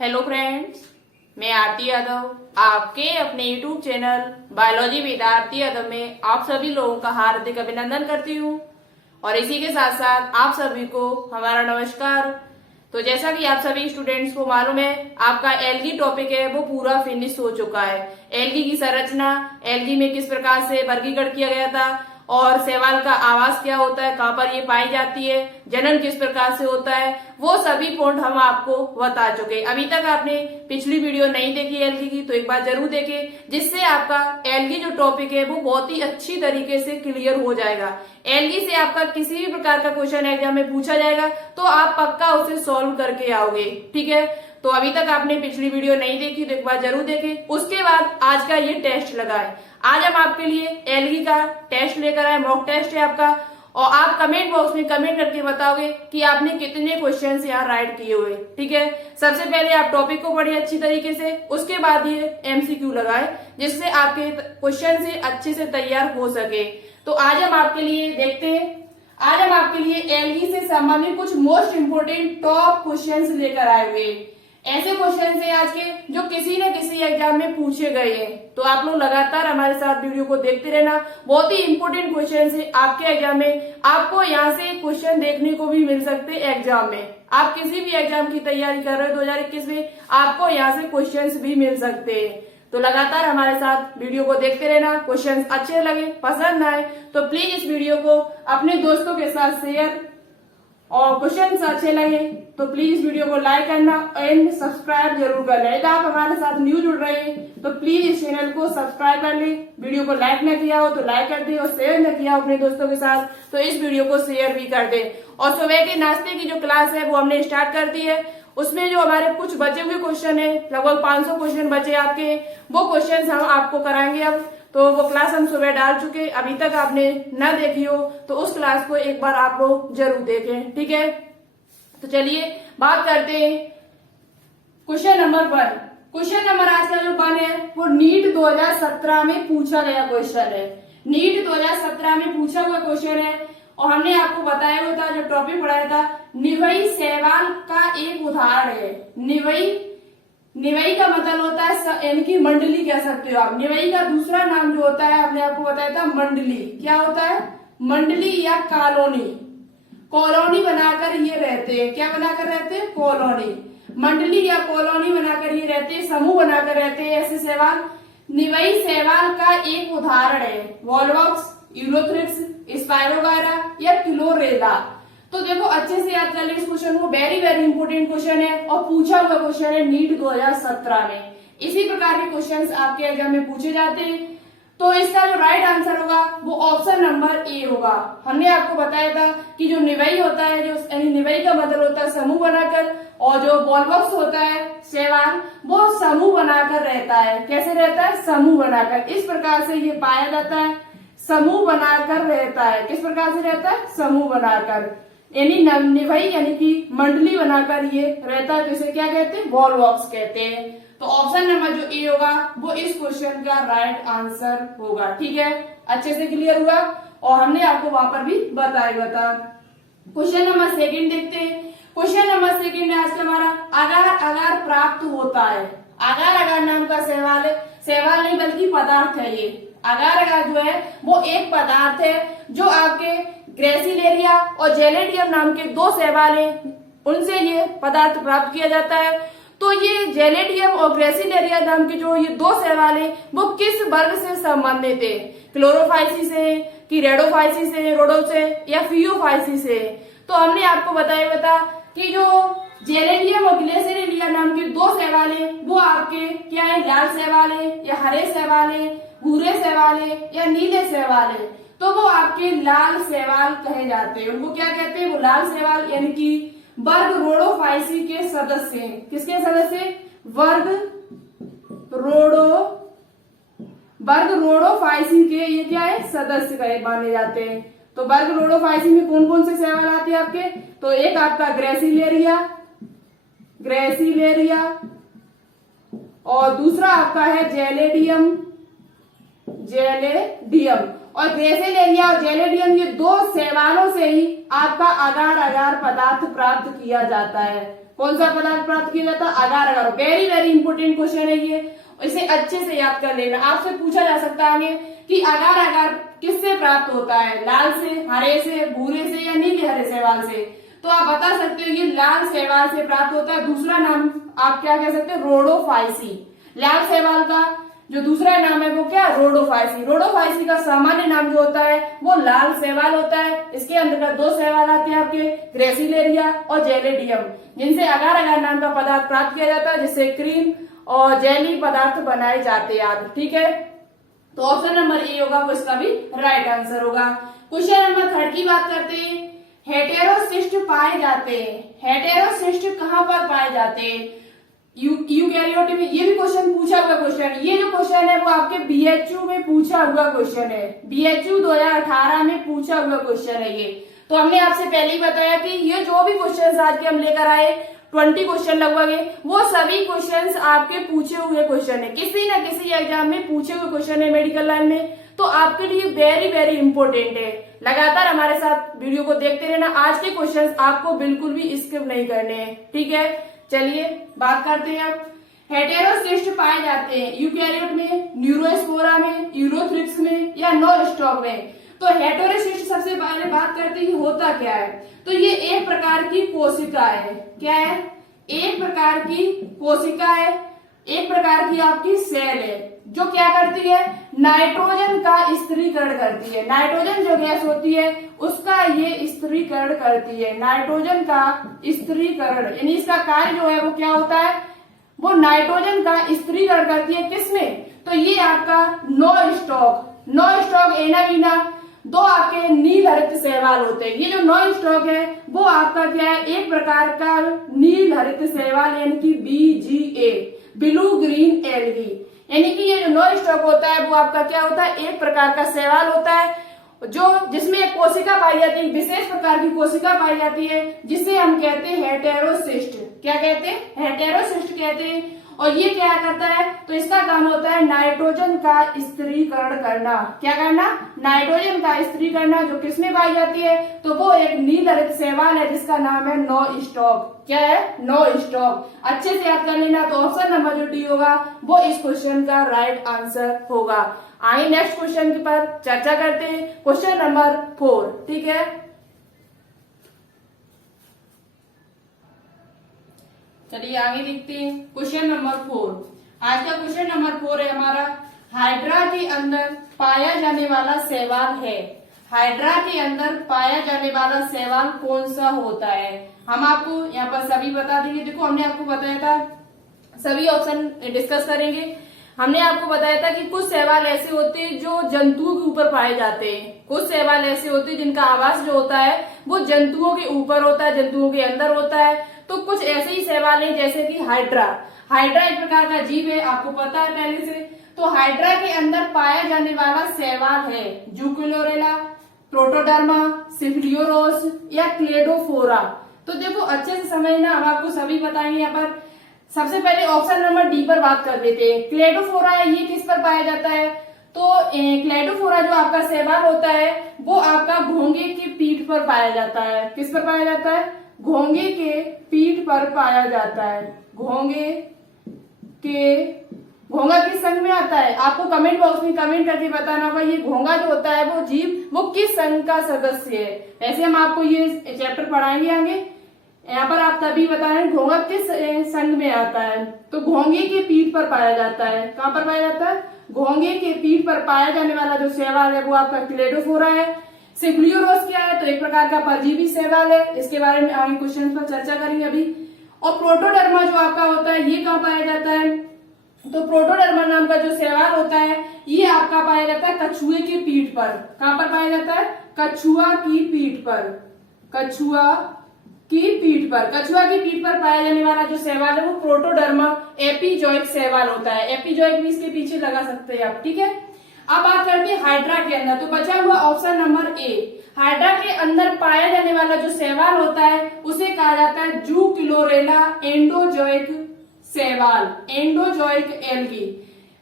Hello friends, मैं आरती यादव आपके अपने YouTube channel biology with Aarti Yadav में आप सभी लोगों का हार्दिक अभिनंदन करती हूँ और इसी के साथ साथ आप सभी को हमारा नमस्कार। तो जैसा कि आप सभी स्टूडेंट्स को मालूम है, आपका एल्गी टॉपिक है वो पूरा फिनिश हो चुका है। एल्गी की संरचना, एल्गी में किस प्रकार से वर्गीकरण किया गया था और शैवाल का आवास क्या होता है, कहाँ पर ये पाई जाती है, जनन किस प्रकार से होता है, वो सभी पॉइंट हम आपको बता चुके। अभी तक आपने पिछली वीडियो नहीं देखी एल्गी की तो एक बार जरूर देखें, जिससे आपका एल्गी जो टॉपिक है वो बहुत ही अच्छी तरीके से क्लियर हो जाएगा। एल्गी से आपका किसी भी प्रकार का क्वेश्चन एग्जाम में पूछा जाएगा तो आप पक्का उसे सॉल्व करके आओगे। ठीक है, तो अभी तक आपने पिछली वीडियो नहीं देखी तो एक बार जरूर देखें। उसके बाद आज का ये टेस्ट लगा है। आज हम आपके लिए एल्गी का टेस्ट लेकर आए, मॉक टेस्ट है आपका, और आप कमेंट बॉक्स में कमेंट करके बताओगे कि आपने कितने क्वेश्चन यहाँ राइट किए हुए। ठीक है, सबसे पहले आप टॉपिक को पढ़िए अच्छी तरीके से, उसके बाद ये एमसीक्यू लगाए जिससे आपके क्वेश्चन से अच्छे से तैयार हो सके। तो आज हम आपके लिए देखते हैं, आज हम आपके लिए एल्गी से संबंधित कुछ मोस्ट इंपोर्टेंट टॉप क्वेश्चन लेकर आए हुए। ऐसे क्वेश्चन है आज के जो किसी न किसी एग्जाम में पूछे गए हैं, तो आप लोग लगातार हमारे साथ वीडियो को देखते रहना। बहुत ही इंपोर्टेंट क्वेश्चन है आपके एग्जाम में, आपको यहाँ से क्वेश्चन देखने को भी मिल सकते हैं एग्जाम में। आप किसी भी एग्जाम की तैयारी कर रहे हो 2021 में, आपको यहाँ से क्वेश्चन भी मिल सकते हैं। तो लगातार हमारे साथ वीडियो को देखते रहना। क्वेश्चन अच्छे लगे, पसंद आए तो प्लीज इस वीडियो को अपने दोस्तों के साथ शेयर, और क्वेश्चन अच्छे लगे तो प्लीज वीडियो को लाइक करना एंड सब्सक्राइब जरूर कर लें। यदि आप हमारे साथ न्यू जुड़ रहे हैं तो प्लीज इस चैनल को सब्सक्राइब कर लें। वीडियो को लाइक न किया हो तो लाइक कर दें, और शेयर न किया हो अपने दोस्तों के साथ तो इस वीडियो को शेयर भी कर दें। और सुबह के नाश्ते की जो क्लास है वो हमने स्टार्ट कर दी है। उसमें जो हमारे कुछ बचे हुए क्वेश्चन है, लगभग 500 क्वेश्चन बचे आपके, वो क्वेश्चन हम आपको कराएंगे अब। तो वो क्लास हम सुबह डाल चुके, अभी तक आपने न देखी हो तो उस क्लास को एक बार आप लोग जरूर देखें। ठीक है, तो चलिए बात करते हैं क्वेश्चन नंबर 1। क्वेश्चन नंबर आज का जो 1 है वो नीट 2017 में पूछा गया क्वेश्चन है। नीट 2017 में पूछा हुआ क्वेश्चन है और हमने आपको बताया हुआ था, जो टॉपिक पढ़ाया था, निवई शैवाल का एक उदाहरण है। निवई का मतलब होता है यानी कि मंडली कह सकते हो आप। निवई का दूसरा नाम जो होता है हमने आपको बताया था मंडली। क्या होता है? मंडली या कॉलोनी। कॉलोनी बनाकर ये रहते हैं। क्या बनाकर रहते हैं? कॉलोनी। मंडली या कॉलोनी बनाकर ये रहते हैं, समूह बनाकर रहते हैं ऐसे शैवाल। निवई शैवाल का एक उदाहरण है वॉलवॉक्स, यूलोथ्रिक्स, स्पायरोगायरा या क्लोरेला। तो देखो अच्छे से याद कर ले इस क्वेश्चन को, वेरी वेरी इंपोर्टेंट क्वेश्चन है और पूछा हुआ क्वेश्चन है नीट 2017 में। इसी प्रकार के क्वेश्चंस आपके एग्जाम में पूछे जाते हैं। तो इसका जो राइट आंसर होगा वो ऑप्शन नंबर ए होगा। हमने आपको बताया था कि जो निवई होता है, जो निवई का मतलब होता है समूह बनाकर, और जो बॉलबॉक्स होता है शैवाल, वो समूह बनाकर रहता है। कैसे रहता है? समूह बनाकर। इस प्रकार से ये पाया जाता है, समूह बनाकर रहता है। किस प्रकार से रहता है? समूह बनाकर, यानी निवई यानी कि मंडली बनाकर ये रहता है। तो इसे क्या कहते हैं? बॉलबॉक्स कहते हैं। तो ऑप्शन नंबर जो ए होगा वो इस क्वेश्चन का राइट आंसर होगा। ठीक है, अच्छे से क्लियर हुआ और हमने आपको वहां पर भी बताया था। क्वेश्चन नंबर 2 देखते हैं। क्वेश्चन नंबर 2 आज का हमारा अगार अगार प्राप्त होता है। अगार अगार नाम का शैवाल है, शैवाल नहीं बल्कि पदार्थ है ये। अगार अगार जो है वो एक पदार्थ है जो आपके ग्रेसिलेरिया और जेलेडियम नाम के 2 शैवाल हैं, उनसे ये पदार्थ प्राप्त किया जाता है। तो ये जेलेडियम और ग्रेसिलेरिया नाम के जो ये 2 शैवाल हैं वो किस वर्ग से संबंधित है? क्लोरोफाइसी से कि रेडोफाइसी से, रोडो से या फियोफाइसी से? तो हमने आपको बताया था कि जो जेलेडियम और ग्लेसिलेरिया नाम के 2 शैवाल हैं वो आपके क्या है? लाल शैवाल है या हरे शैवाल है, भूरे शैवाल है या नीले शैवाल है? तो वो आपके लाल शैवाल कहे जाते हैं। उनको क्या कहते हैं? वो लाल शैवाल यानी कि वर्ग रोडोफाइसी के सदस्य हैं। किसके सदस्य? वर्ग रोडोफाइसी के ये क्या है? सदस्य कहे माने जाते हैं। तो वर्ग रोडोफाइसी में कौन कौन से शैवाल आते हैं आपके? तो एक आपका ग्रेसिलेरिया और दूसरा आपका है जेलेडियम। और ग्रेसिलेरिया और जेलेडियम ये 2 शैवालों से ही आपका अगार अगार पदार्थ प्राप्त किया जाता है। कौन सा पदार्थ प्राप्त किया जाता है? अगार अगार। वेरी वेरी इंपोर्टेंट क्वेश्चन है ये, इसे अच्छे से याद कर लेना। आपसे पूछा जा सकता है आगे कि अगार अगार किससे प्राप्त होता है? लाल से, हरे से, भूरे से या नीले हरे शैवाल से? तो आप बता सकते हो ये लाल शैवाल से प्राप्त होता है। दूसरा नाम आप क्या कह सकते हो? रोडोफाइसी। लाल शैवाल का जो दूसरा नाम है वो क्या? रोडोफाइसी। रोडोफाइसी का सामान्य नाम जो होता है वो लाल शैवाल होता है। इसके अंतर्गत दो शैवाल आते हैं आपके, ग्रेसिलेरिया और जेलेडियम, जिनसे अगार अगार नाम का पदार्थ प्राप्त किया जाता है, जिससे क्रीम और जेली पदार्थ बनाए जाते हैं आदि। ठीक है, तो ऑप्शन नंबर ए होगा वो इसका भी राइट आंसर होगा। क्वेश्चन नंबर 3 की बात करते हैं। हेटेरोसिस्ट पाए जाते हैं। हेटेरोसिस्ट कहाँ पर पाए जाते हैं? यूकैरियोट में। ये भी क्वेश्चन पूछा हुआ क्वेश्चन, ये जो क्वेश्चन है वो आपके बीएचयू में पूछा हुआ क्वेश्चन है। बीएचयू 2018 में पूछा हुआ क्वेश्चन है ये। तो हमने आपसे पहले ही बताया कि ये जो भी क्वेश्चन आज के हम लेकर आए 20 क्वेश्चन लगभग है, वो सभी क्वेश्चंस आपके पूछे हुए क्वेश्चन है, किसी न किसी एग्जाम में पूछे हुए क्वेश्चन है मेडिकल लाइन में। तो आपके लिए वेरी वेरी इंपॉर्टेंट है। लगातार हमारे साथ वीडियो को देखते रहना। आज के क्वेश्चंस आपको बिल्कुल भी स्किप नहीं करने हैं। ठीक है, चलिए बात करते हैं अब। हेटेरोसिस्ट पाए जाते हैं यूकैरियोट में, न्यूरोस्पोरा में, यूरोथ्रिप्स में या नोस्टॉक में। तो हेटेरोसिस्ट सबसे पहले बात करते हैं होता क्या है। तो ये एक प्रकार की कोशिका है। क्या है? एक प्रकार की कोशिका है, एक प्रकार की आपकी सेल है, जो क्या करती है? नाइट्रोजन का स्थिरीकरण करती है। नाइट्रोजन जो गैस होती है उसका ये स्थिरीकरण करती है। नाइट्रोजन का स्थिरीकरण यानी इसका कार्य जो है वो क्या होता है? वो नाइट्रोजन का स्थिरीकरण करती है। किसमें? तो ये आपका नोस्टॉक एनावीना, दो आपके नील हरित शैवाल होते हैं। ये जो नोस्टॉक है वो आपका क्या है? एक प्रकार का नील हरित शैवाल यानी कि BGA, ब्लू ग्रीन एल्गी। यानी कि ये जो नोस्टॉक होता है वो आपका क्या होता है? एक प्रकार का शैवाल होता है जो जिसमें एक कोशिका पाई जाती है, विशेष प्रकार की कोशिका पाई जाती है, जिसे हम कहते हैं हेटेरोसिस्ट। क्या कहते हैं? हेटेरोसिस्ट कहते हैं। और ये क्या करता है? तो इसका काम होता है नाइट्रोजन का स्थिरीकरण करना। क्या करना? नाइट्रोजन का स्थिरीकरण करना, जो किसमें पाई जाती है? तो वो एक नील हरित शैवाल है जिसका नाम है नोस्टॉक। क्या है? नोस्टॉक। अच्छे से याद कर लेना। तो ऑप्शन नंबर जो डी होगा वो इस क्वेश्चन का राइट आंसर होगा। आइए नेक्स्ट क्वेश्चन पर चर्चा करते हैं। Question number 4। ठीक है, चलिए आगे देखते हैं। Question number 4। आज का क्वेश्चन नंबर 4 है हमारा, हाइड्रा के अंदर पाया जाने वाला शैवाल है। हाइड्रा के अंदर पाया जाने वाला शैवाल कौन सा होता है? हम आपको यहाँ पर सभी बता देंगे। देखो हमने आपको बताया था, सभी ऑप्शन डिस्कस करेंगे। हमने आपको बताया था कि कुछ शैवाल ऐसे होते हैं जो जंतुओं के ऊपर पाए जाते हैं, कुछ शैवाल ऐसे होते हैं जिनका आवास जो होता है वो जंतुओं के ऊपर होता है, जंतुओं के अंदर होता है। तो कुछ ऐसे ही शैवाल हैं जैसे कि हाइड्रा। हाइड्रा एक प्रकार का जीव है, आपको पता है पहले से। तो हाइड्रा के अंदर पाया जाने वाला शैवाल है जूकुलोरेला, प्रोटोडर्मा, सिफिलियोरोस या क्लेडोफोरा। तो देखो अच्छे से समझना, हम आपको सभी बताएंगे। यहाँ पर सबसे पहले ऑप्शन नंबर डी पर बात कर लेते हैं। क्लेडोफोरा है, ये किस पर पाया जाता है? तो क्लेडोफोरा जो आपका शैवाल होता है वो आपका घोंगे की पीठ पर पाया जाता है। किस पर पाया जाता है? घोंगे के पीठ पर पाया जाता है। घोंगा किस संघ में आता है? आपको कमेंट बॉक्स में कमेंट करके बताना होगा ये घोंगा जो होता है वो जीव वो किस संघ का सदस्य है। वैसे हम आपको ये चैप्टर पढ़ाएंगे आगे, यहाँ पर आप तभी बताएं घोंगा किस संघ में आता है। तो घोंगे के पीठ पर पाया जाता है। कहाँ पर पाया जाता है? घोंगे के पीठ पर पाया जाने वाला जो शैवाल है वो आपका क्लेडोफोरा है। सिफिलियोरोस क्या है? तो एक प्रकार का परजीवी शैवाल है। इसके बारे में आगे क्वेश्चन पर चर्चा करेंगे अभी। और प्रोटोडर्मा जो आपका होता है ये कहाँ पाया जाता है? तो प्रोटोडर्मा नाम का जो शैवाल होता है ये आपका पाया जाता है कछुए की पीठ पर। कहाँ पर पाया जाता है? कछुआ की पीठ पर। कछुआ की पीठ पर पाया जाने वाला जो शैवाल है वो प्रोटोडर्मा एपिजोइक शैवाल होता है। एपिजोइक भी इसके पीछे लगा सकते हैं आप। ठीक है, अब बात करते हैं हाइड्रा के अंदर। तो बचा हुआ ऑप्शन नंबर ए। हाइड्रा के अंदर पाया जाने वाला जो शैवाल होता है उसे कहा जाता है जूक्लोरेला एंडोजोइक शैवाल, एंडोजोइक एल्गी।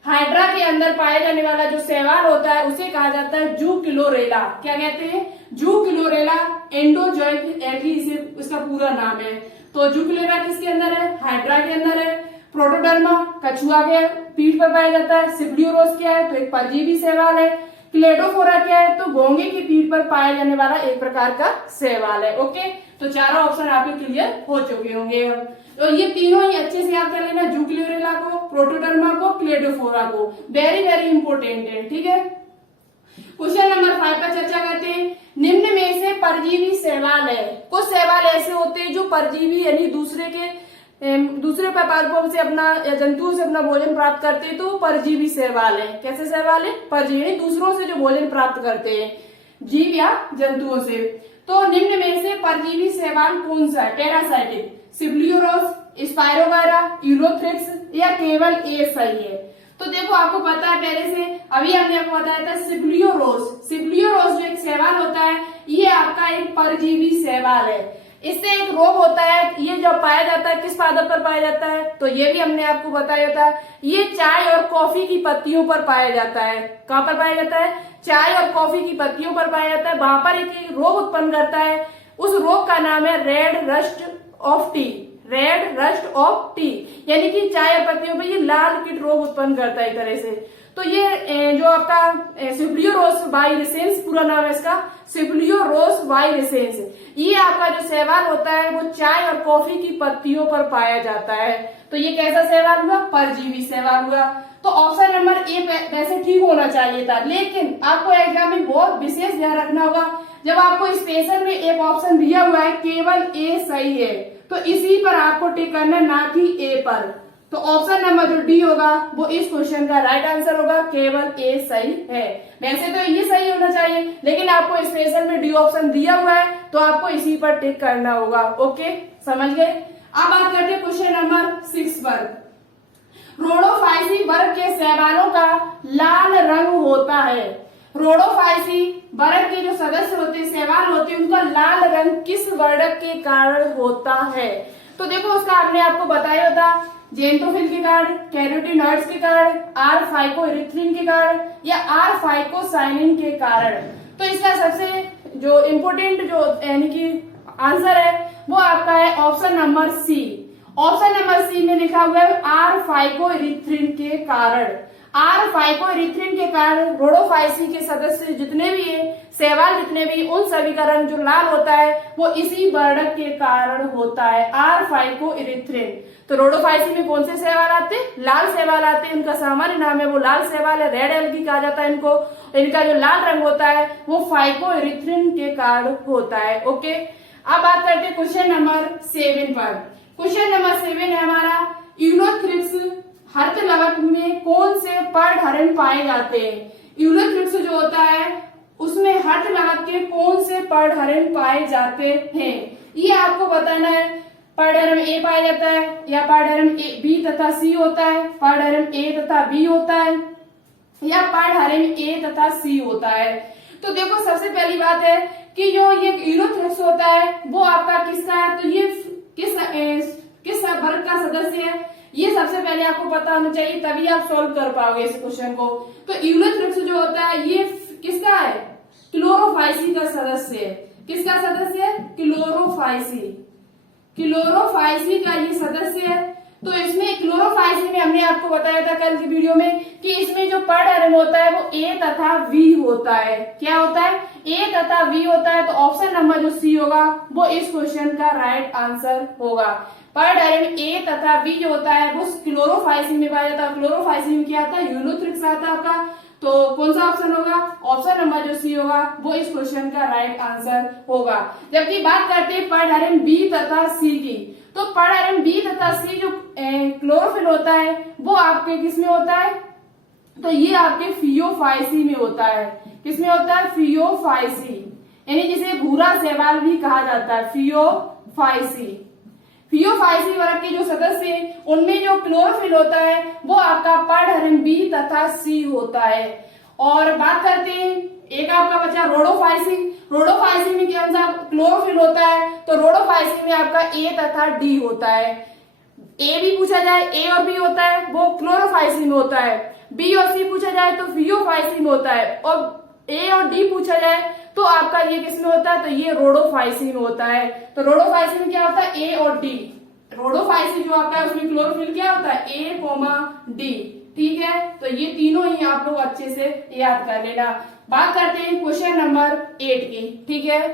हाइड्रा के अंदर पाया जाने वाला जो शैवाल होता है उसे कहा जाता है जूकिलोरेला। क्या कहते हैं? जूकिलोरेला एंडोजोइक एल्गी इसका पूरा नाम है। तो जूकिलोरेला किसके अंदर है? हाइड्रा के अंदर है। प्रोटोडर्मा कछुआ के पीठ पर पाया जाता है। सिब्लियोरोस क्या है? तो एक परजीवी शैवाल है। क्लेडोफोरा क्या है? तो घोंगे की पीठ पर पाया जाने वाला एक प्रकार का शैवाल है। ओके, तो चारों ऑप्शन आपके क्लियर हो चुके होंगे। तो ये तीनों ही अच्छे से याद कर लेना, जूकिलोरेला को, प्रोटोडर्मा को, क्लेडोफोरा को। वेरी वेरी इंपोर्टेंट है, ठीक है। क्वेश्चन नंबर 5 पर चर्चा करते हैं। निम्न में से परजीवी शैवाल है। कुछ शैवाल ऐसे होते हैं जो परजीवी यानी दूसरे पादपों से अपना या जंतुओं से अपना भोजन प्राप्त करते हैं, तो परजीवी शैवाल है। कैसे शैवाल है? परजीवी, दूसरों से जो भोजन प्राप्त करते हैं, जीव या जंतुओं से। तो निम्न में से परजीवी शैवाल कौन सा है? पैरासाइटिक, सिब्लियोरोस, स्पाइरोगायरा, यूरोथ्रिक्स या केवल ए सही है? तो देखो, आपको पता है पहले से, अभी हमने आपको बताया था सिब्लियोरोस। सिब्लियोरोस जो एक शैवाल होता है, ये आपका एक परजीवी शैवाल है। इससे एक रोग होता है, ये जब पाया जाता है किस पादप पर पाया जाता है? तो ये भी हमने आपको बताया था, ये चाय और कॉफी की पत्तियों पर पाया जाता है। कहाँ पर पाया जाता है? चाय और कॉफी की पत्तियों पर पाया जाता है। वहां पर एक रोग उत्पन्न करता है, उस रोग का नाम है red rust of T. Red rust of T यानी कि चाय और पत्तियों पर ये लाल कीट रोग उत्पन्न करता है एक तरह से। तो ये जो आपका सिब्लियोरोस वाइरेसेंस, पूरा नाम है इसका सिब्लियोरोस वाइरेसेंस, ये आपका जो शैवाल होता है वो चाय और कॉफी की पत्तियों पर पाया जाता है। तो ये कैसा शैवाल हुआ? परजीवी शैवाल हुआ। तो ऑप्शन नंबर ए वैसे ठीक होना चाहिए था, लेकिन आपको एग्जाम में बहुत विशेष ध्यान रखना होगा। जब आपको स्पेशल में एक ऑप्शन दिया हुआ है केवल ए सही है, तो इसी पर आपको टिक करना, ना कि ए पर। तो ऑप्शन नंबर जो डी होगा वो इस क्वेश्चन का राइट आंसर होगा, केवल ए सही है। वैसे तो ये सही होना चाहिए, लेकिन आपको स्पेशल में डी ऑप्शन दिया हुआ है तो आपको इसी पर टिक करना होगा। ओके, समझ गए। अब बात करते हैं क्वेश्चन नंबर 6 पर। रोडोफाइसी वर्ग के शैवालों का लाल रंग होता है। रोडोफाइसी वर्ग के जो सदस्य होते हैं, शैवाल होते हैं, उनका लाल रंग किस वर्णक के कारण होता है? तो देखो, उसका हमने आपको बताया था, जेंटोफिल के कारण, कैरोटीनॉइड्स के कारण, आर फाइकोइरिथ्रिन के कारण या आर फाइकोसाइनिन के कारण। तो इसका सबसे जो इम्पोर्टेंट जो यानी कि आंसर है वो आपका है option number C. Option number C में लिखा हुआ है आर फाइकोइरिथ्रिन के कारण। आर फाइकोइरिथ्रिन के कारण रोडोफाइसी के सदस्य जितने भी है, शैवाल जितने भी, उन सभी का रंग जो लाल होता है वो इसी वर्णक के कारण होता है, आर फाइकोइरिथ्रिन। तो रोडोफाइसी में कौन से शैवाल आते हैं? लाल शैवाल आते हैं। उनका सामान्य नाम है वो लाल शैवाल है, रेड एल्गी कहा जाता है इनको। इनका जो लाल रंग होता है वो फाइकोइरिथ्रिन के कारण होता है। ओके, अब बात करते हैं क्वेश्चन नंबर 7 पर। क्वेश्चन नंबर 7 है हमारा, यूलोथ्रिक्स हर्तलवक में कौन से पर्णहरण पाए जाते हैं? यूलोथ्रिक्स जो होता है उसमें हर्तलवक के कौन से पर्णहरण पाए जाते हैं, ये आपको बताना है। पर्णहरण ए पाया जाता है या पर्णहरण बी तथा सी होता है, पर्णहरण ए तथा बी होता है या पर्णहरण ए तथा सी होता है। तो देखो, सबसे पहली बात है कि जो ये यूलोथ्रिक्स होता है वो आपका किसका है? तो ये किस वर्ग का सदस्य है, ये सबसे पहले आपको पता होना चाहिए, तभी आप सॉल्व कर पाओगे इस क्वेश्चन को। तो यूलोथ्रिक्स जो होता है ये किसका है? क्लोरोफाइसी का सदस्य है। किसका सदस्य है? क्लोरोफाइसी। क्लोरोफाइसी का ये सदस्य है। तो इसमें क्लोरोफाइसी में हमने आपको बताया था कल की वीडियो में कि इसमें जो पर्णहरण होता है वो ए तथा वी होता है। क्या होता है? ए तथा वी होता है। तो ऑप्शन नंबर जो सी होगा वो इस क्वेश्चन का राइट आंसर होगा। पर्णहरण ए तथा वी जो होता है वो क्लोरोफाइसी में पाया जाता है। क्लोरोफाइसी में क्या आता है? यूलोथ्रिक्स आता है आपका। तो कौन सा ऑप्शन होगा? ऑप्शन नंबर जो सी होगा वो इस क्वेश्चन का राइट आंसर होगा। जबकि बात करते हैं पर्णहरण बी तथा सी की, तो पर्णहरण बी तथा सी जो क्लोरोफिल होता है वो आपके किस में होता है? तो ये आपके फियोफाइसी में होता है। किसमें होता है? फियोफाइसी, यानी जिसे भूरा शैवाल भी कहा जाता है, फियोफाइसी। फियोफाइसी वर्ग के जो सदस्य हैं उनमें जो क्लोरोफिल होता है वो आपका पर्णहरण बी तथा सी होता है। और बात करते हैं, एक आपका बचा रोडोफाइसी। रोडोफाइसी में कौन सा क्लोरोफिल होता है? तो रोडोफाइसी में आपका ए तथा डी होता है। ए भी पूछा जाए, ए और बी होता है, वो क्लोरोफाइसी में होता है। बी और सी पूछा जाए तो फियोफाइसीन होता है, और ए और डी पूछा जाए तो आपका ये किसमें होता है, तो ये रोडोफाइसिन होता है। तो रोडोफाइसिन क्या होता है, ए और डी। रोडोफाइसिन जो आपका है उसमें क्लोरोफिल क्या होता है, ए कोमा डी। ठीक है, तो ये तीनों ही आप लोग अच्छे से याद कर लेना। बात करते हैं क्वेश्चन नंबर 8 की। ठीक है,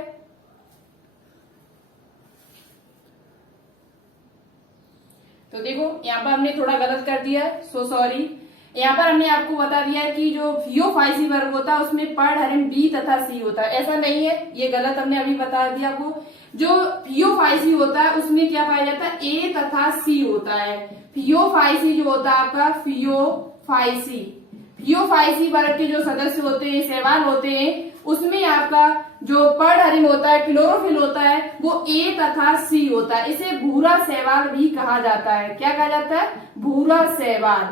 तो देखो यहाँ पर हमने थोड़ा गलत कर दिया, सो सॉरी। यहाँ पर हमने आपको बता दिया है कि जो फियोफाइसी वर्ग होता है उसमें पर्णहरिण बी तथा सी होता है, ऐसा नहीं है, ये गलत हमने अभी बता दिया आपको। जो फियोफाइसी होता है उसमें क्या पाया जाता है, ए तथा सी होता है। फियोफाइसी जो होता है आपका फियोफाइसी वर्ग के जो सदस्य होते हैं, शैवाल होते हैं, उसमें आपका जो पर्णहरिण होता है, क्लोरोफिल होता है, वो ए तथा सी होता है। इसे भूरा शैवाल भी कहा जाता है। क्या कहा जाता है, भूरा शैवाल।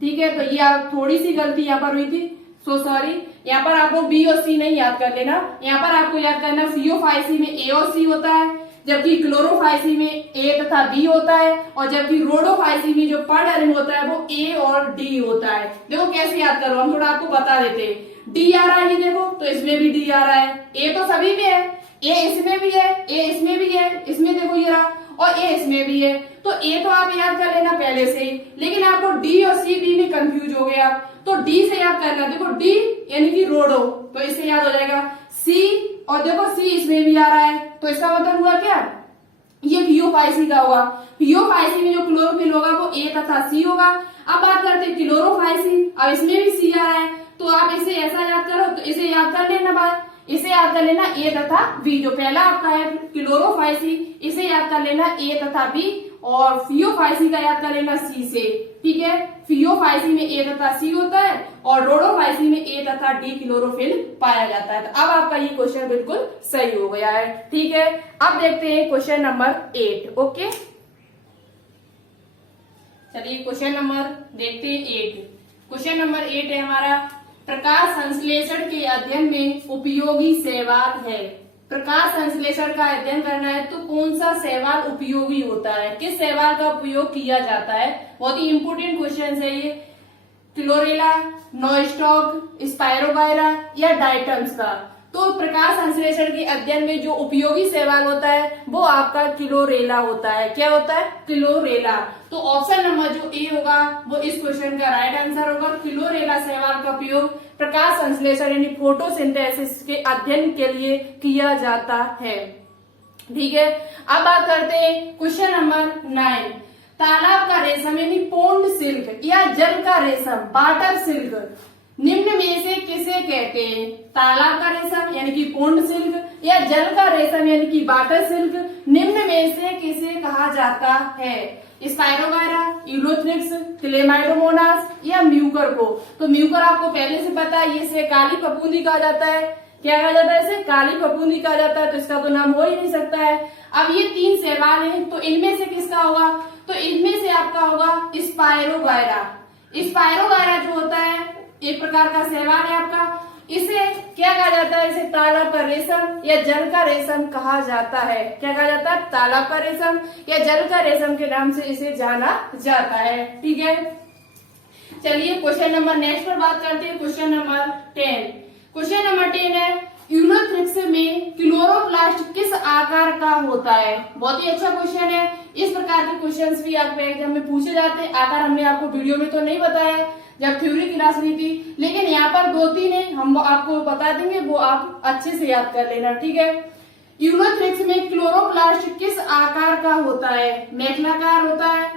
ठीक है, तो ये आप थोड़ी सी गलती यहाँ पर हुई थी, सो सॉरी। यहाँ पर आपको बी और सी नहीं याद कर लेना, यहाँ पर आपको याद करना फियोफाइसी में ए और सी होता है, जबकि क्लोरोफाइसी में ए तथा बी होता है, और जबकि रोडोफाइसी में जो पर्णहरिण होता है वो ए और डी होता है। देखो कैसे याद करो, हम थोड़ा आपको बता देते हैं। डी आ रहा है, देखो तो इसमें भी डी आ रहा है, ए तो सभी में है, ए इसमें भी है, ए इसमें भी है, इसमें देखो ये रहा, और ए इसमें भी है। तो ए तो आप याद कर लेना पहले से ही, लेकिन आपको डी और सी डी में कंफ्यूज हो गए आप, तो डी से याद करना। देखो डी यानी कि रोडो, तो इससे याद हो जाएगा। सी, और देखो सी इसमें भी आ रहा है, तो इसका मतलब हुआ क्या, ये फियोफाइसी का होगा। फियोफाइसी में जो क्लोरोफिल होगा वो ए तथा सी होगा। अब बात करते हैं क्लोरोफाइसी, अब इसमें भी सी आ रहा है, तो आप इसे ऐसा याद करो, तो इसे याद कर लेना बात, इसे याद कर लेना ए तथा बी। जो पहला आपका है क्लोरोफाइसी, इसे याद कर लेना ए तथा बी, और फियोफाइसी का याद कर लेना सी से। ठीक है, फियोफाइसी में ए तथा सी होता है, और रोडोफाइसी में ए तथा डी क्लोरोफिल पाया जाता है। तो अब आपका ये क्वेश्चन बिल्कुल सही हो गया है। ठीक है, अब देखते हैं क्वेश्चन नंबर 8। ओके, चलिए क्वेश्चन नंबर देखते हैं 8। क्वेश्चन नंबर 8 है हमारा, प्रकाश संश्लेषण के अध्ययन में उपयोगी शैवाल है। प्रकाश संश्लेषण का अध्ययन करना है तो कौन सा शैवाल उपयोगी होता है, किस शैवाल का उपयोग किया जाता है। बहुत ही इंपोर्टेंट क्वेश्चन है ये। क्लोरेला, नॉस्टॉक, स्पायरोगायरा या डाइटम्स का। तो प्रकाश संश्लेषण के अध्ययन में जो उपयोगी शैवाल होता है वो आपका क्लोरेला होता है। क्या होता है, क्लोरेला। तो ऑप्शन नंबर जो ए होगा वो इस क्वेश्चन का राइट आंसर होगा। क्लोरेला शैवाल का उपयोग प्रकाश संश्लेषण यानी फोटोसिंथेसिस के अध्ययन के लिए किया जाता है। ठीक है, अब बात करते हैं क्वेश्चन नंबर 9। तालाब का रेशम यानी पोंड सिल्क या जल का रेशम वाटर सिल्क निम्न में से किसे कहते हैं। तालाब का रेशम यानी कि पोंड सिल्क या जल का रेशम यानी कि वाटर सिल्क निम्न में से किसे कहा जाता है। स्पायरोगायरा, यूलोथ्रिक्स, क्लेमाइडोमोनास या म्यूकर को। तो म्यूकर आपको पहले से पता है, इसे काली फफूंदी कहा जाता है। क्या कहा जाता है, इसे काली फफूंदी कहा जाता है, तो इसका तो नाम हो ही नहीं सकता है। अब ये 3 शैवाल हैं, तो इनमें से किसका होगा, तो इनमें से आपका होगा स्पायरोगायरा। स्पायरोगायरा जो होता है एक प्रकार का शैवाल है आपका। इसे क्या कहा जाता है, इसे तालाब का रेशम या जल का रेशम कहा जाता है। क्या कहा जाता है, तालाब का रेशम या जल का रेशम के नाम से इसे जाना जाता है। ठीक है, चलिए क्वेश्चन नंबर नेक्स्ट पर बात करते हैं। Question number 10। क्वेश्चन नंबर 10 है, यूलोथ्रिक्स में क्लोरोप्लास्ट किस आकार का होता है। बहुत ही अच्छा क्वेश्चन है। इस प्रकार के क्वेश्चंस भी आपके एग्जाम में पूछे जाते हैं। आकार हमने आपको वीडियो में तो नहीं बताया जब थ्योरी क्लास हुई थी, लेकिन यहाँ पर 2-3 है, हम आपको बता देंगे, वो आप अच्छे से याद कर लेना। ठीक है, यूलोथ्रिक्स में क्लोरोप्लास्ट किस आकार का होता है। मेखलाकार होता है,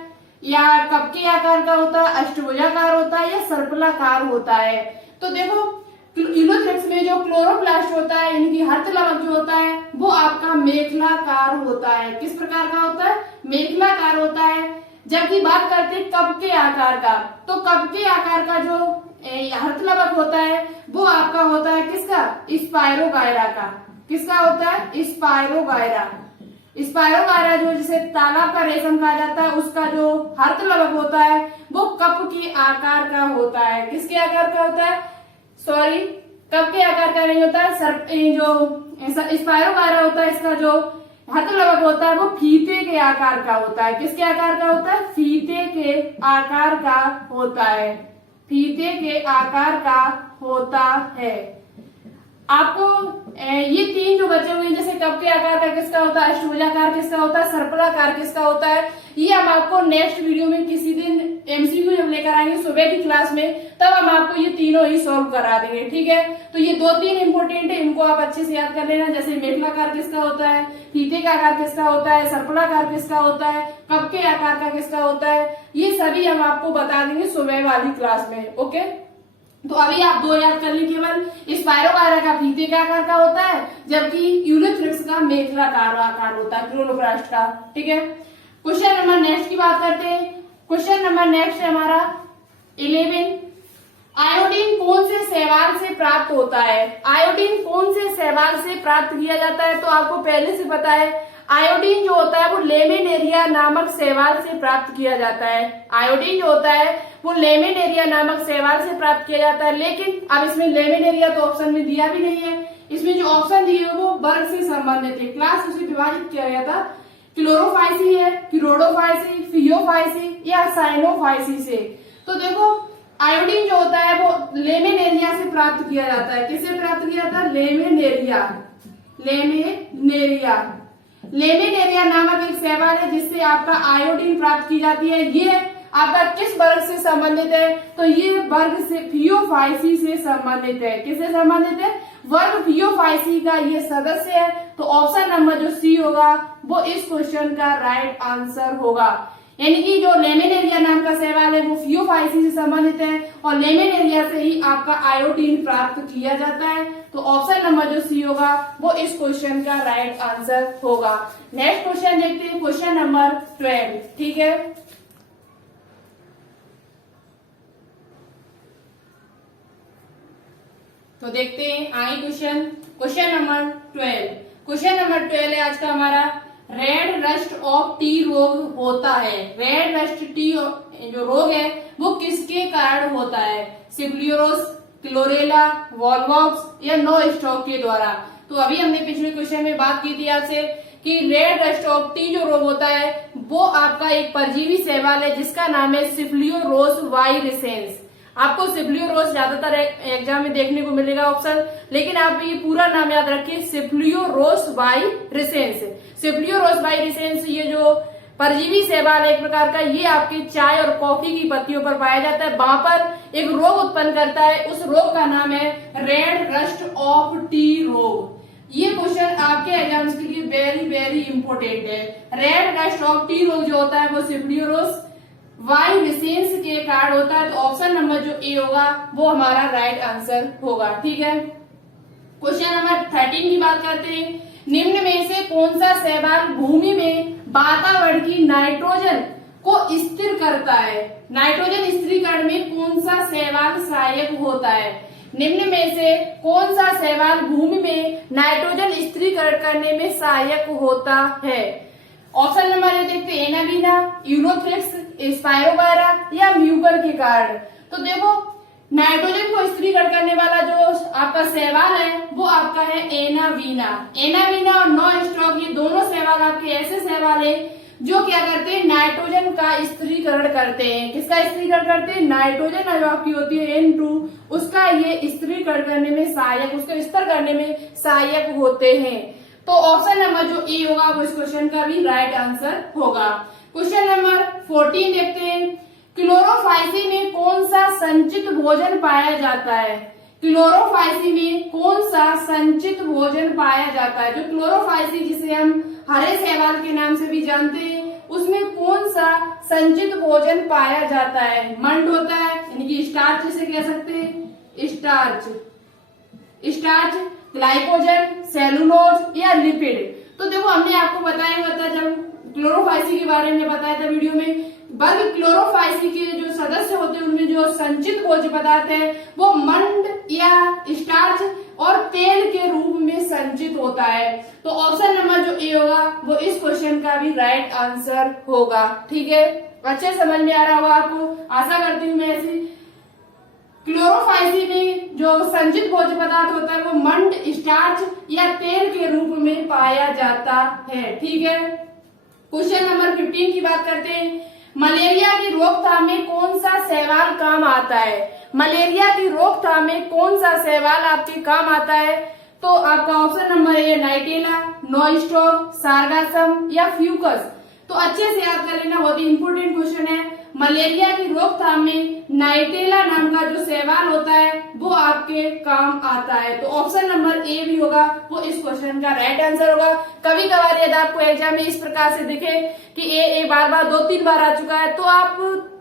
या कप के आकार का होता है, अष्टभुजाकार होता है, या सर्पिलाकार होता है। तो देखो यूलोथ्रिक्स में जो क्लोरोप्लास्ट होता है यानी कि हस्तलवक जो होता है वो आपका मेखलाकार होता है। किस प्रकार का होता है, मेखलाकार होता है। जबकि बात करते हैं कप के आकार का, तो कप के आकार का जो हस्तलवक होता है वो आपका होता है किसका, स्पायरोगायरा का। किसका होता है, स्पायरोगायरा। स्पायरोगायरा जो जिसे तालाब का रेशम कहा जाता है, उसका जो हस्तलवक होता है वो कप के आकार का होता है। किसके आकार का होता है, सॉरी, कप के आकार का नहीं होता है। जो स्पायरोगायरा होता है, इसका जो हस्तलवक होता है वो फीते के आकार का होता है। किसके आकार का होता है, फीते के आकार का होता है। फीते के आकार का होता है। आपको ये तीन जो बचे हुए, जैसे कप के आकार का किसका होता है, अष्टभुजाकार किसका होता है, सर्पलाकार किसका होता है, ये हम आपको नेक्स्ट वीडियो में किसी दिन एमसीक्यू जब लेकर आएंगे सुबह की क्लास में, तब हम आपको ये तीनों ही सॉल्व करा देंगे। ठीक है, तो ये दो तीन इंपोर्टेंट है, इनको आप अच्छे से याद कर लेना। जैसे मेखलाकार किसका होता है, फीते का आकार किसका होता है, सर्पलाकार किसका होता है, कप के आकार का किसका होता है, ये सभी हम आपको बता देंगे सुबह वाली क्लास में। ओके, तो अभी आप दो याद कर ली, केवल स्पायरोगायरा का फीते का आकार का होता है, जबकि यूलोथ्रिक्स का मेखलाकार आकार होता है, क्लोरोप्लास्ट का। ठीक है, क्वेश्चन नंबर नेक्स्ट की बात करते हैं। क्वेश्चन नंबर नेक्स्ट है हमारा 11। आयोडीन कौन से शैवाल से प्राप्त होता है? आयोडीन कौन से शैवाल से प्राप्त किया जाता है? तो आपको पहले से पता है, आयोडीन जो होता है वो लेमिनेरिया नामक शैवाल से प्राप्त किया जाता है। आयोडीन जो होता है वो लेमिनेरिया नामक शैवाल से प्राप्त किया जाता है। लेकिन अब इसमें लेमिनेरिया तो ऑप्शन में दिया भी नहीं है, इसमें जो ऑप्शन दिए है वो वर्ग से संबंधित है। क्लास उसे विभाजित किया गया था, क्लोरोफाइसी है, क्लोरोफाइसी, फियोफाइसी या साइनोफाइसी से। तो देखो, आयोडीन जो होता है वो लेमिनेरिया से प्राप्त किया जाता है। किससे प्राप्त किया जाता है? लेमिनेरिया। लेमिनेरिया नामक एक शैवाल है जिससे आपका आयोडीन प्राप्त की जाती है। ये आपका किस वर्ग से संबंधित है? तो ये वर्ग से फियोफाइसी से संबंधित है। किससे संबंधित है? वर्ग फियोफाइसी का ये सदस्य है। तो ऑप्शन नंबर जो सी होगा वो इस क्वेश्चन का राइट आंसर होगा। यानी कि जो लेमिनेरिया नाम का शैवाल है वो फियोफाइसी से संबंधित है और लेमिनेरिया से ही आपका आयोडीन प्राप्त किया जाता है। तो ऑप्शन नंबर जो सी होगा वो इस क्वेश्चन का राइट आंसर होगा। नेक्स्ट क्वेश्चन देखते हैं, क्वेश्चन नंबर 12। ठीक है, तो देखते हैं आगे क्वेश्चन नंबर 12। क्वेश्चन नंबर 12 है आज का हमारा, रेड रस्ट ऑफ टी रोग होता है। रेड रस्ट टी जो रोग है वो किसके कारण होता है? सिप्लियोरोस, क्लोरेला, वॉलवॉक्स या नो स्टॉक के द्वारा। तो अभी हमने पिछले क्वेश्चन में बात की थी आपसे कि रेड रस्ट ऑफ टी जो रोग होता है वो आपका एक परजीवी शैवाल है जिसका नाम है सिप्लियोरोस वाइरिसेंस। आपको सिप्लियोरोस ज्यादातर एग्जाम में देखने को मिलेगा ऑप्शन, लेकिन आप ये पूरा नाम याद रखिए, सिप्लियोरोस वाइरिसेंस। सिप्लियोरोस वाइरिसेंस ये जो परजीवी शैवाल है एक प्रकार का, ये आपके चाय और कॉफी की पत्तियों पर पाया जाता है। वहां पर एक रोग उत्पन्न करता है, उस रोग का नाम है रेड रस्ट ऑफ टी रोग। ये क्वेश्चन आपके एग्जाम्स के लिए वेरी वेरी इंपॉर्टेंट है। रेड रस्ट ऑफ टी रोग जो होता है वो सिप्लियोरोस वाइरिसेंस के कारण होता है। तो ऑप्शन नंबर जो ए होगा वो हमारा राइट आंसर होगा। ठीक है, क्वेश्चन नंबर 13 की बात करते हैं। निम्न में से कौन सा शैवाल भूमि में वातावरण की नाइट्रोजन को स्थिर करता है? नाइट्रोजन स्थिरीकरण में कौन सा शैवाल सहायक होता है? निम्न में से कौन सा शैवाल भूमि में नाइट्रोजन स्थिरीकरण करने में सहायक होता है? ऑप्शन नंबर ये देखते हैं, एनाबीना, यूलोथ्रिक्स, स्पायरोगायरा या म्यूकर के कारण। तो देखो, नाइट्रोजन को स्थिरीकरण करने वाला जो आपका शैवाल है वो आपका है एनाबीना। एनाबीना और नो स्टॉक ये दोनों शैवाल आपके ऐसे शैवाल है जो क्या करते हैं? नाइट्रोजन का स्थिरीकरण करते हैं। किसका स्थिरीकरण करते हैं? नाइट्रोजन जो आपकी होती है N2, उसका ये स्थिरीकरण करने में सहायक, उसको स्थिर करने में सहायक होते हैं। तो ऑप्शन नंबर जो ए होगा वो इस क्वेश्चन का भी राइट आंसर होगा। क्वेश्चन नंबर 14 देखते हैं। क्लोरोफाइसी में कौन सा संचित भोजन पाया जाता है? क्लोरोफाइसी में कौन सा संचित भोजन पाया जाता है? जो क्लोरोफाइसी जिसे हम हरे शैवाल के नाम से भी जानते हैं, उसमें कौन सा संचित भोजन पाया जाता है? मंड होता है, यानी कि स्टार्च जिसे कह सकते हैं, स्टार्च, ग्लाइकोजन, सेलुलोज या लिपिड। तो देखो, हमने आपको बताया हुआ था जब क्लोरोफाइसी के बारे में बताया था वीडियो में, वर्ग क्लोरोफाइसी के जो सदस्य होते हैं उनमें जो संचित भोज्य पदार्थ है वो मंड या स्टार्च और तेल के रूप में संचित होता है। तो ऑप्शन नंबर जो ए होगा वो इस क्वेश्चन का भी राइट आंसर होगा। ठीक है, अच्छे समझ में आ रहा होगा आपको, आशा करती हूँ मैं ऐसी। क्लोरोफाइसी में जो संचित भोज्य पदार्थ होता है वो मंड, स्टार्च या तेल के रूप में पाया जाता है। ठीक है, क्वेश्चन नंबर 15 की बात करते हैं। मलेरिया की रोकथाम में कौन सा शैवाल काम आता है? मलेरिया की रोकथाम में कौन सा शैवाल आपके काम आता है? तो आपका ऑप्शन नंबर ए नाइटेला, नॉइस्टॉक, सार्गासम या फ्यूकस। तो अच्छे से याद कर लेना, बहुत ही इंपोर्टेंट क्वेश्चन है। मलेरिया की रोकथाम में नाइटेला नाम का जो शैवाल होता है वो आपके काम आता है। तो ऑप्शन नंबर ए भी होगा वो इस क्वेश्चन का राइट आंसर होगा। कभी कभार यदि आपको एग्जाम में इस प्रकार से दिखे कि ए बार बार 2-3 बार आ चुका है, तो आप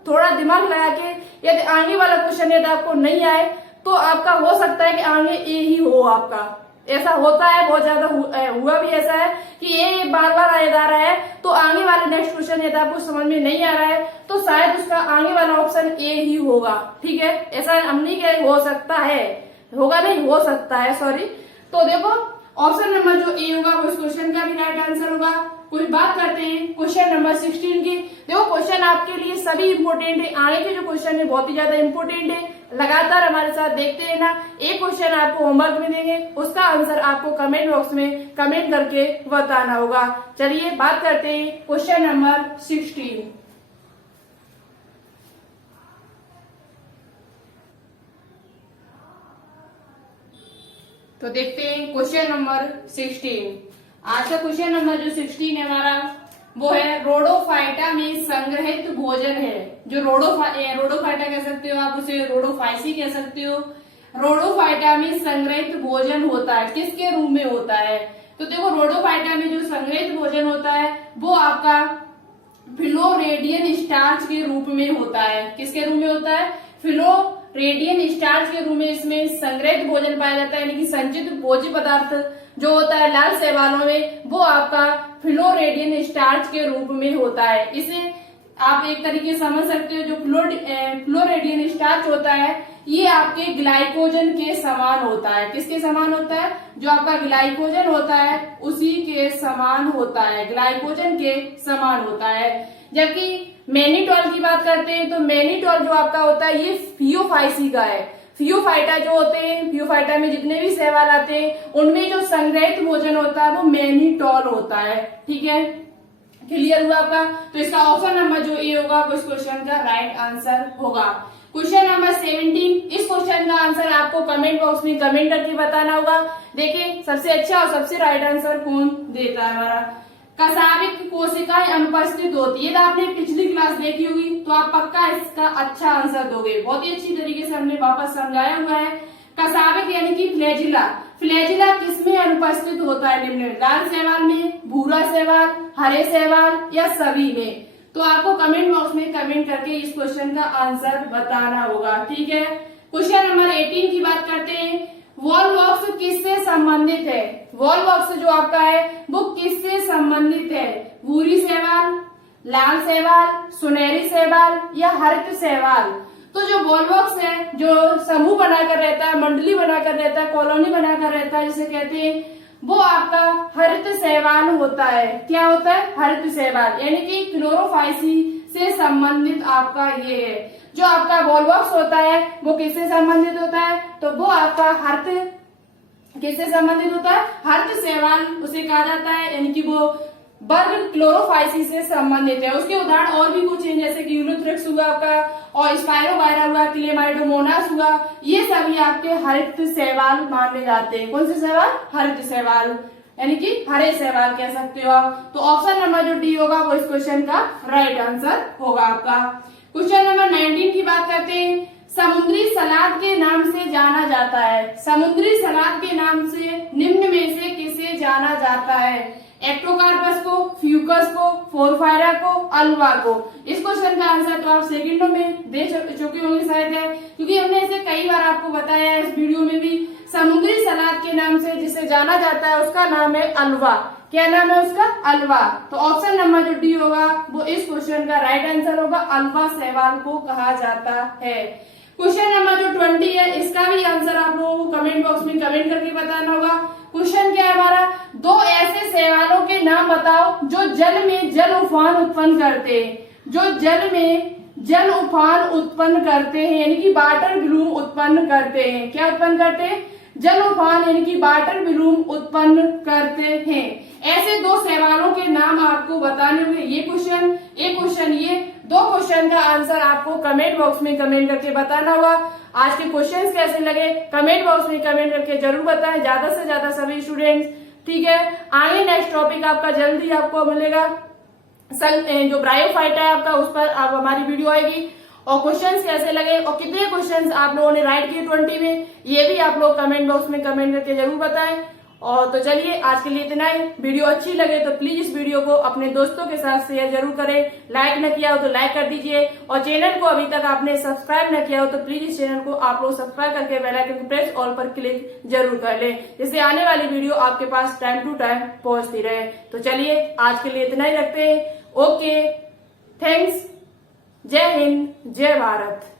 थोड़ा दिमाग लगा के यदि आगे वाला क्वेश्चन यदि आपको नहीं आए तो आपका हो सकता है कि आगे ए ही हो आपका। ऐसा होता है, बहुत ज्यादा हुआ भी ऐसा है कि ये बार बार याद आ रहा है, तो आगे वाले नेक्स्ट क्वेश्चन यदि आपको समझ में नहीं आ रहा है तो शायद उसका आगे वाला ऑप्शन ए ही होगा। ठीक है, ऐसा हम नहीं कह हो सकता है, होगा नहीं, हो सकता है, सॉरी। तो देखो ऑप्शन नंबर जो ए होगा वो इस क्वेश्चन का भी राइट आंसर होगा। कुछ बात करते हैं क्वेश्चन नंबर 16 की। देखो क्वेश्चन आपके लिए सभी इंपोर्टेंट है, आगे के जो क्वेश्चन है बहुत ही ज्यादा इंपोर्टेंट है, लगातार हमारे साथ देखते रहना। एक क्वेश्चन आपको होमवर्क में देंगे, उसका आंसर आपको कमेंट बॉक्स में कमेंट करके बताना होगा। चलिए बात करते हैं क्वेश्चन नंबर 16। तो देखते हैं क्वेश्चन नंबर 16। आज का क्वेश्चन नंबर जो 16 है हमारा वो है रोडोफाइटा में संग्रहित भोजन है। जो रोडोफाइटा कह सकते हो आप, उसे रोडोफाइसी कह सकते हो। रोडोफाइटा में संग्रहित भोजन होता है, किसके रूप में होता है? तो देखो रोडोफाइटा में जो संग्रहित भोजन होता है वो आपका फिलोरेडियन स्टार्च के रूप में होता है। किसके रूप में होता है? फिलोरेडियन स्टार्च के रूप में इसमें संग्रहित भोजन पाया जाता है, यानी कि संचित भोज्य पदार्थ जो होता है लाल शैवालों में वो आपका फिलोरेडियन स्टार्च के रूप में होता है। इसे आप एक तरीके से समझ सकते हो, जो फ्लोरेडियन स्टार्च होता है ये आपके ग्लाइकोजन के समान होता है। किसके समान होता है? जो आपका ग्लाइकोजन होता है उसी के समान होता है, ग्लाइकोजन के समान होता है। जबकि मैनीटॉल की बात करते हैं तो मैनीटॉल जो आपका होता है ये फियोफाइसी का है। फियोफाइटा जो होते हैं, फियोफाइटा में जितने भी शैवाल आते हैं उनमें जो संग्रहित भोजन होता है वो मैनीटॉल होता है। ठीक है, क्लियर हुआ आपका? तो इसका ऑप्शन नंबर जो ए होगा वो इस क्वेश्चन का राइट आंसर होगा। क्वेश्चन नंबर 17, इस क्वेश्चन का आंसर आपको कमेंट बॉक्स में कमेंट करके बताना होगा। देखिए सबसे अच्छा और सबसे राइट आंसर कौन देता है हमारा। कसाविक कोशिकाएं अनुपस्थित होती है, यदि आपने पिछली क्लास देखी होगी तो आप पक्का इसका अच्छा आंसर दोगे। बहुत ही अच्छी तरीके से हमने वापस समझाया हुआ है। कसाविक यानी कि फ्लैजिला, फ्लैजिला किसमें अनुपस्थित होता है? निम्न में, लाल शैवाल में, भूरा शैवाल, हरे शैवाल या सभी में? तो आपको कमेंट बॉक्स में कमेंट करके इस क्वेश्चन का आंसर बताना होगा। ठीक है, क्वेश्चन नंबर 18 की बात करते हैं। वॉलवॉक्स किससे संबंधित है? वॉलवॉक्स जो आपका है वो किससे संबंधित है? भूरी शैवाल, लाल शैवाल, सुनहरी शैवाल या हरित शैवाल? तो जो वॉलवॉक्स है, जो समूह बनाकर रहता है, मंडली बनाकर रहता है, कॉलोनी बनाकर रहता है जिसे कहते हैं, वो आपका हरित शैवाल होता है। क्या होता है? हरित शैवाल, यानी कि क्लोरोफाइसी से संबंधित आपका ये है। जो आपका वॉलवॉक्स होता है वो किससे संबंधित होता है? तो वो आपका हरित किससे संबंधित होता है? हरित शैवाल उसे कहा जाता है, यानी कि वो वर्ग क्लोरोफाइसी से संबंधित है। उसके उदाहरण और भी कुछ हैं, जैसे कि यूलोथ्रिक्स हुआ आपका, और स्पाइरोगायरा हुआ, क्लेमाइडोमोनास हुआ, ये सभी आपके हरित शैवाल माने जाते हैं। कौन से शैवाल? हरित शैवाल, यानी कि हरे शैवाल कह सकते हो आप। तो ऑप्शन नंबर जो डी होगा वो इस क्वेश्चन का राइट आंसर होगा आपका। क्वेश्चन नंबर 19 की बात करते हैं। समुद्री सलाद के नाम से जाना जाता है। समुद्री सलाद के नाम से निम्न में से किसे जाना जाता है? एक्टोकार्पस को, फ्यूकस को, फोरफायरा को, अल्वा को? इस क्वेश्चन का आंसर तो आप सेकंडों में दे चुके होंगे शायद है, क्योंकि हमने इसे कई बार आपको बताया है इस वीडियो में भी। समुद्री सलाद के नाम से जिसे जाना जाता है उसका नाम है अल्वा। क्या नाम है उसका? अल्वा। तो ऑप्शन नंबर जो डी होगा वो इस क्वेश्चन का राइट आंसर होगा, अल्वा शैवाल को कहा जाता है। क्वेश्चन नंबर जो 20 है इसका भी आंसर आप लोगों को कमेंट बॉक्स में कमेंट करके बताना होगा। क्वेश्चन क्या है हमारा? दो ऐसे शैवालों के नाम बताओ जो जल में जल उफान उत्पन्न करते हैं। जो जल में जल उफान उत्पन्न करते हैं, यानी कि वाटर ब्लूम उत्पन्न करते हैं। क्या उत्पन्न करते हैं? जल उफान, यानी कि वाटर ब्लूम उत्पन्न करते हैं। ऐसे दो शैवालों के नाम आपको बताने होंगे। ये क्वेश्चन, एक क्वेश्चन, ये दो क्वेश्चन का आंसर आपको कमेंट बॉक्स में कमेंट करके बताना होगा। आज के क्वेश्चंस कैसे लगे कमेंट बॉक्स में कमेंट करके जरूर बताएं, ज्यादा से ज्यादा सभी स्टूडेंट्स। ठीक है, आगे नेक्स्ट टॉपिक आपका जल्दी आपको मिलेगा। जो ब्रायोफाइटा है आपका, उस पर आप हमारी वीडियो आएगी। और क्वेश्चंस कैसे लगे और कितने क्वेश्चंस आप लोगों ने राइट किए 20 में, ये भी आप लोग कमेंट बॉक्स में कमेंट करके जरूर बताएं। और तो चलिए आज के लिए इतना ही। वीडियो अच्छी लगे तो प्लीज इस वीडियो को अपने दोस्तों के साथ शेयर जरूर करें। लाइक न किया हो तो लाइक कर दीजिए, और चैनल को अभी तक आपने सब्सक्राइब न किया हो तो प्लीज इस चैनल को आप लोग सब्सक्राइब करके बेल आइकन को प्रेस ऑल पर क्लिक जरूर कर लें, जिससे आने वाली वीडियो आपके पास टाइम टू टाइम पहुंचती रहे। तो चलिए आज के लिए इतना ही रखते हैं। Okay, thanks. जय हिंद, जय भारत।